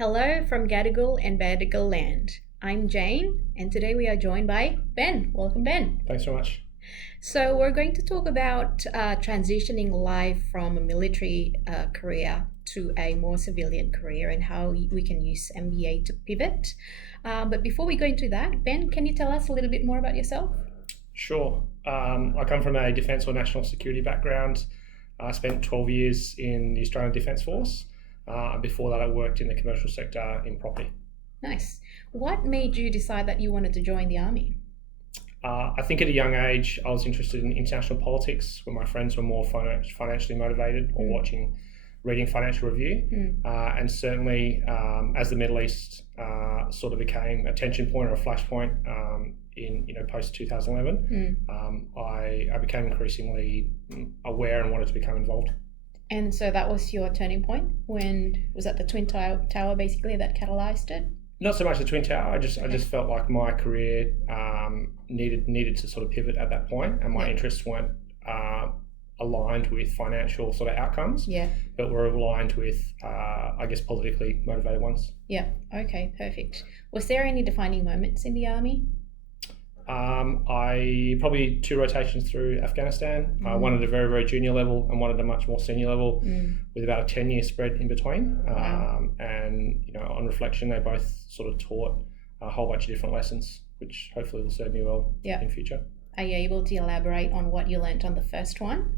Hello from Gadigal and Badigal land. I'm Jane, and today we are joined by Ben. Welcome, Ben. Thanks so much. So, we're going to talk about transitioning life from a military career to a more civilian career and how we can use MBA to pivot. But before we go into that, Ben, can you tell us a little bit more about yourself? Sure. I come from a defence or national security background. I spent 12 years in the Australian Defence Force. Before that, I worked in the commercial sector in property. Nice. What made you decide that you wanted to join the army? I think at a young age, I was interested in international politics, where my friends were more financially motivated or reading Financial Review. And certainly, as the Middle East sort of became a tension point or a flashpoint in post 2011, I became increasingly aware and wanted to become involved. And so that was your turning point. When was that the Twin Tower basically that catalyzed it? Not so much the Twin Tower. I just felt like my career needed to sort of pivot at that point, and my interests weren't aligned with financial sort of outcomes. But were aligned with, I guess, politically motivated ones. Yeah. Okay. Perfect. Was there any defining moments in the army? I probably 2 rotations through Afghanistan. One at a very, very junior level and one at a much more senior level, with about a 10-year spread in between. And on reflection, they both sort of taught a whole bunch of different lessons, which hopefully will serve me well in future. Are you able to elaborate on what you learnt on the first one?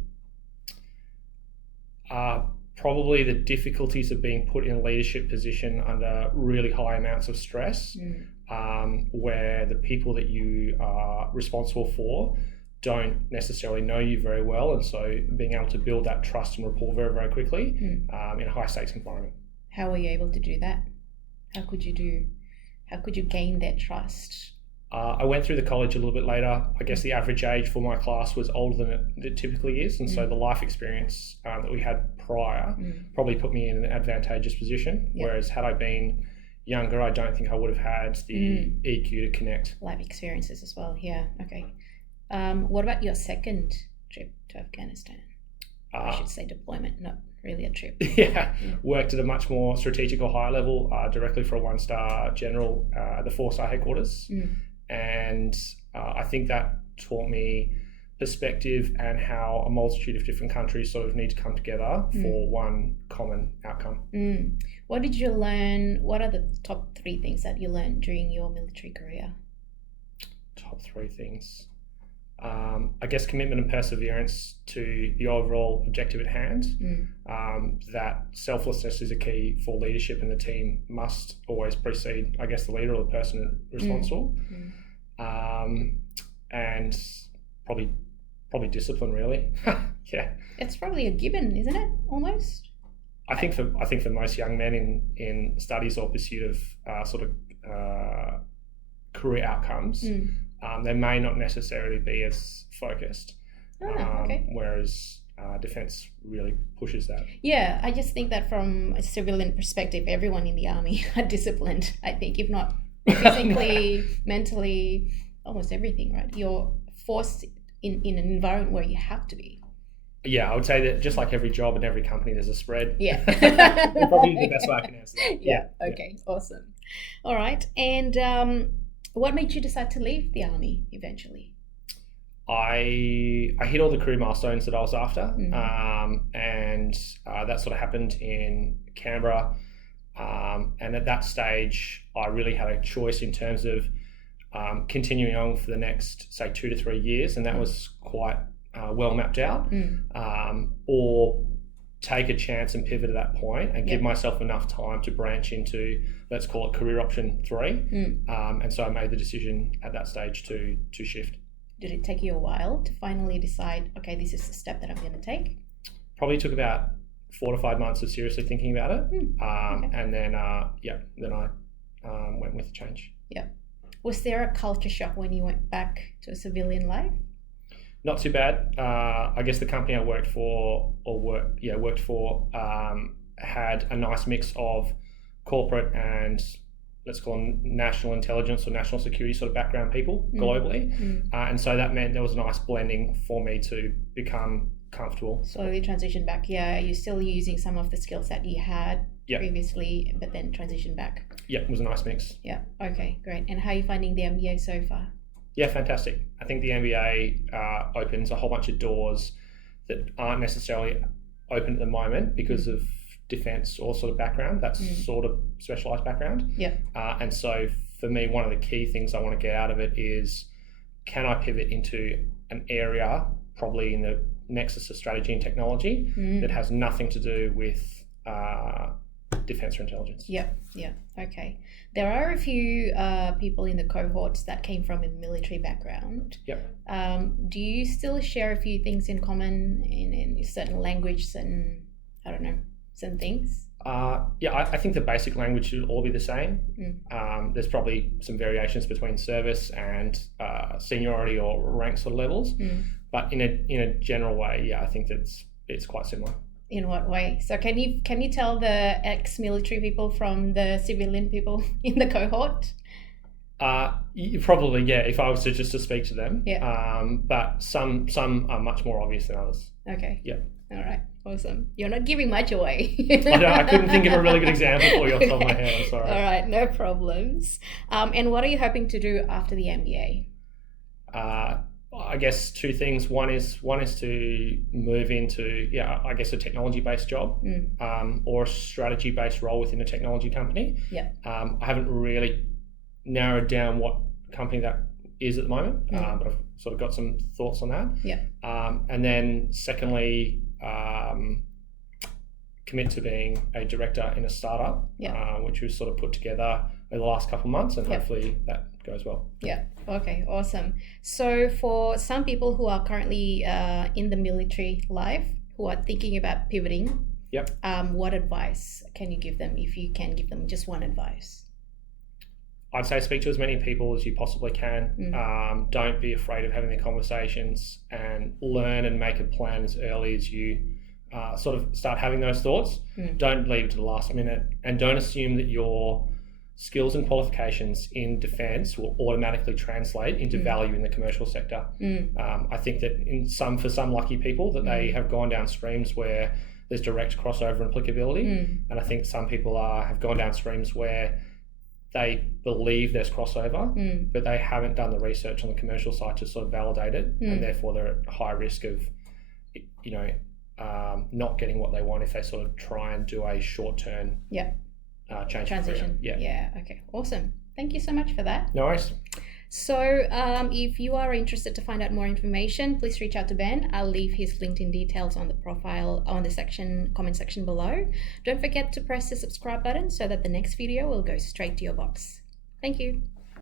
Probably the difficulties of being put in a leadership position under really high amounts of stress. Where the people that you are responsible for don't necessarily know you very well, and so being able to build that trust and rapport very, very quickly in a high stakes environment. How were you able to do that? How could you gain that trust? I went through the college a little bit later. I guess the average age for my class was older than it typically is, and so the life experience that we had prior probably put me in an advantageous position. Whereas had I been younger, I don't think I would have had the EQ to connect. Life experiences as well, yeah. Okay. What about your second trip to Afghanistan? I should say deployment, not really a trip. Worked at a much more strategic or higher level, directly for a 1-star general at the 4-star headquarters. And I think that taught me perspective and how a multitude of different countries sort of need to come together for one common outcome. What did you learn? What are the top 3 things that you learned during your military career? Top 3 things. I guess commitment and perseverance to the overall objective at hand. That selflessness is a key for leadership, and the team must always precede, I guess, the leader or the person responsible. And probably discipline, really. It's probably a given, isn't it? Almost. I think for most young men in studies or pursuit of sort of career outcomes, they may not necessarily be as focused. Whereas defence really pushes that. Yeah, I just think that from a civilian perspective, everyone in the army are disciplined. I think, if not physically, mentally, almost everything. Right? You're forced in an environment where you have to be. Yeah, I would say that just like every job in every company, there's a spread. Yeah. Probably the best way I can answer that. Okay, awesome. All right. And what made you decide to leave the army eventually? I hit all the career milestones that I was after, and that sort of happened in Canberra. And at that stage, I really had a choice in terms of continuing on for the next, say, 2 to 3 years, and that was quite well mapped out, or take a chance and pivot at that point and give myself enough time to branch into, let's call it career option 3. And so I made the decision at that stage to shift. Did it take you a while to finally decide, okay, this is the step that I'm going to take? Probably took about 4 to 5 months of seriously thinking about it. And then, then I went with the change. Yeah. Was there a culture shock when you went back to a civilian life? Not too bad. I guess the company I worked for had a nice mix of corporate and, let's call them, national intelligence or national security sort of background people globally. And so that meant there was a nice blending for me to become comfortable. Slowly transition back. Yeah, you're still using some of the skills that you had previously, but then transitioned back. Yeah, it was a nice mix. Yeah. Okay, great. And how are you finding the MBA so far? Yeah, fantastic. I think the MBA opens a whole bunch of doors that aren't necessarily open at the moment because of defence or sort of background, that sort of specialised background. Yeah. And so for me, one of the key things I want to get out of it is, can I pivot into an area, probably in the nexus of strategy and technology, that has nothing to do with defence or intelligence? Yeah. Okay. There are a few people in the cohorts that came from a military background. Yep. Do you still share a few things in common in certain language and, I don't know, some things? I think the basic language should all be the same. There's probably some variations between service and seniority or rank sort of levels, but in a general way, I think that it's quite similar. In what way? So can you tell the ex-military people from the civilian people in the cohort? Probably, if I was to speak to them. Yeah. But some are much more obvious than others. Okay. Yeah. All right. Awesome. You're not giving much away. I couldn't think of a really good example for you off the top of my head. I'm sorry. All right. No problems. And what are you hoping to do after the MBA? I guess two things. One is to move into a technology-based job, or a strategy-based role within a technology company. Yeah. I haven't really narrowed down what company that is at the moment, but I've sort of got some thoughts on that. Yeah. And then secondly, commit to being a director in a startup, which we've sort of put together over the last couple of months, and hopefully that goes well. Yeah. Okay. Awesome. So for some people who are currently in the military life, who are thinking about pivoting, what advice can you give them, if you can give them just one advice? I'd say speak to as many people as you possibly can. Don't be afraid of having the conversations, and learn and make a plan as early as you sort of start having those thoughts. Don't leave it to the last minute, and don't assume that your skills and qualifications in defence will automatically translate into value in the commercial sector. I think that for some lucky people, that they have gone down streams where there's direct crossover and applicability, and I think some people have gone down streams where they believe there's crossover, but they haven't done the research on the commercial side to sort of validate it, and therefore they're at high risk of, not getting what they want if they sort of try and do a short-term transition. Yeah. Okay. Awesome. Thank you so much for that. No worries. So if you are interested to find out more information, please reach out to Ben. I'll leave his LinkedIn details on the profile, on the comment section below. Don't forget to press the subscribe button so that the next video will go straight to your box. Thank you.